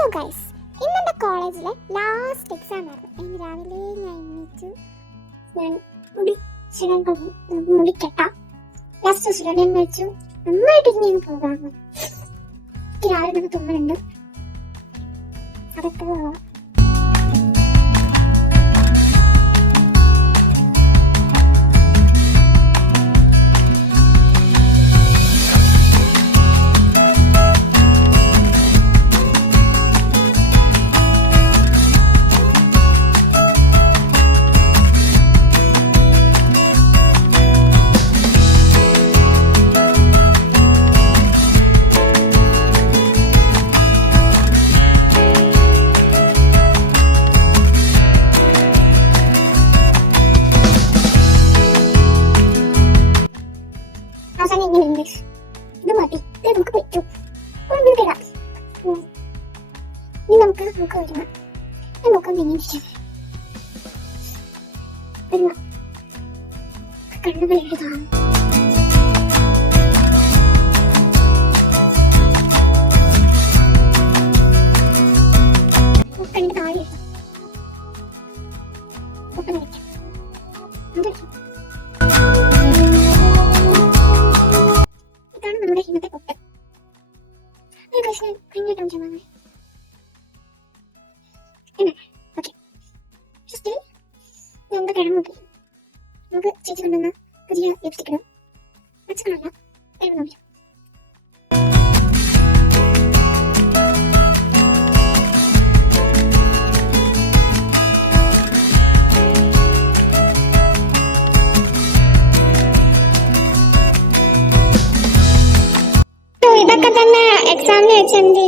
Hello guys, ഇന്നെൻ്റെ കോളേജിലെ last exam ആയിരുന്നു. ഇന്ന് രാവിലെ ഞാൻ എണീറ്റു. ഞാൻ മുടിക്കെട്ടാം ലാസ്റ്റ് സുരണ്യം വെച്ചു. നന്നായിട്ട് ഞാൻ പോകാമെന്ന് രാവിലെ നിന്ന് തുമ്മുന്നുണ്ട്. അതൊക്കെ ഇത് മതി, നമുക്ക് പറ്റും. നമുക്ക് ഒരുങ്ങാം. നമുക്ക് കണ്ണുകൾ എഴുതാം. കണ്ണിന് താഴെ നമ്മുടെ ഇന്നത്തെ പൊട്ട്. നമുക്ക് കിഴങ്ങ് നോക്കി നമുക്ക് ചേച്ചി കൊണ്ടുവന്ന പുതിയ ലിപ്സ്റ്റിക് ഇടും. പച്ചക്കളല്ല, കഴിവ് നോക്കി. ഇതൊക്കെ തന്നെ എക്സാമിന് വെച്ചെന്ത്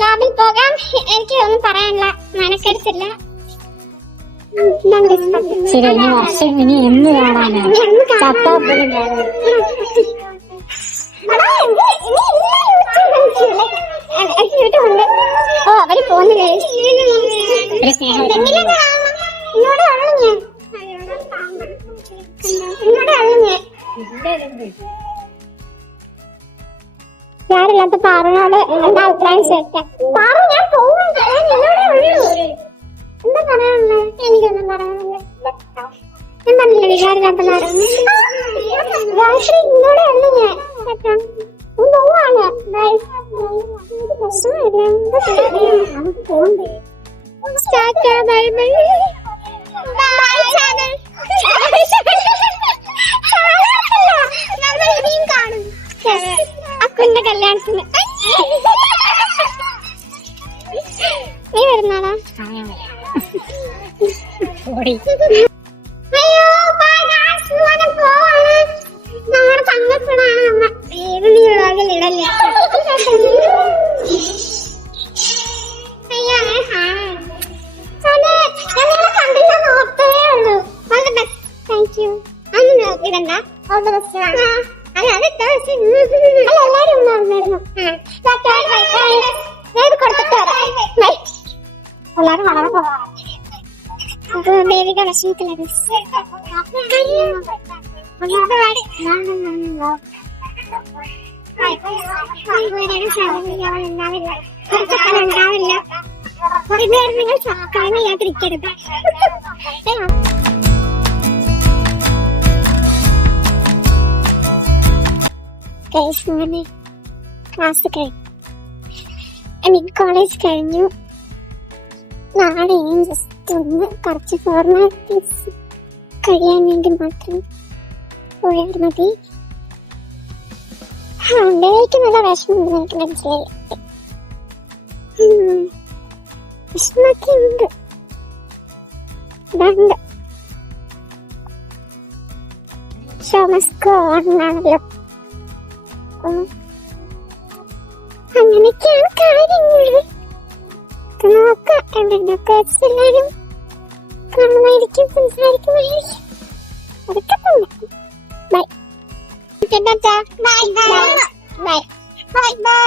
ലാബിൽ പോകാം. എനിക്ക് ഒന്നും പറയാനില്ല, മനക്കെടുത്തില്ല. ഇനി എന്ന് കാണാനാണ് അവര് പോകുന്നില്ലേ? ഇങ്ങോട്ട് ഞാനില്ലാത്ത പാറനോട് എന്താ അഭിപ്രായം ചോദിക്കാം. പാറ, ഞാൻ പോകുന്നുണ്ട്. എന്താ പറയാനുള്ളത്? എനിക്കൊന്നും പറയാനില്ല. ഞാൻ പറഞ്ഞില്ല വികാരില്ലാത്ത പാറ. ഇന്നോടെ ഉള്ളു ഞാൻ. പോവാണ്. കാണും അക്കുന്റെ കല്യാണത്തിന്. നീ വരുന്നാളാ? അയ്യോ, നമ്മുടെ തങ്ങപ്പെടാണ്. ഏത് നീ ഇടല്ലേ? ഇടണ്ട. All the best. എല്ലാരും വളരെ കുറവാണ്. ദേവിക വിഷമത്തിലാണ്. ഉണ്ടാവില്ല. നിങ്ങൾ സബ്സ്ക്രൈബ് ക്ലാസ് കഴിഞ്ഞു, കോളേജ് കഴിഞ്ഞു. നാളെ ജസ്റ്റ് ഒന്ന് കുറച്ച് ഫോർമാലിറ്റീസ് കഴിയാൻ വേണ്ടി മാത്രം പോയാൽ മതി. എനിക്ക് നല്ല വിഷമമുണ്ട്, എനിക്ക് മനസ്സിലായി. വിഷമൊക്കെ ഉണ്ട്. ഷോ മസ്റ്റ് ഗോ ഓൺ ആണല്ലോ. അങ്ങനെയൊക്കെയാണ് കാര്യങ്ങൾ. നോക്കാം എവിടെയൊക്കെ എല്ലാരും കാണുമായിരിക്കും, സംസാരിക്കുമായിരിക്കും. അതൊക്കെ തന്നെ. Bye bye bye bye bye.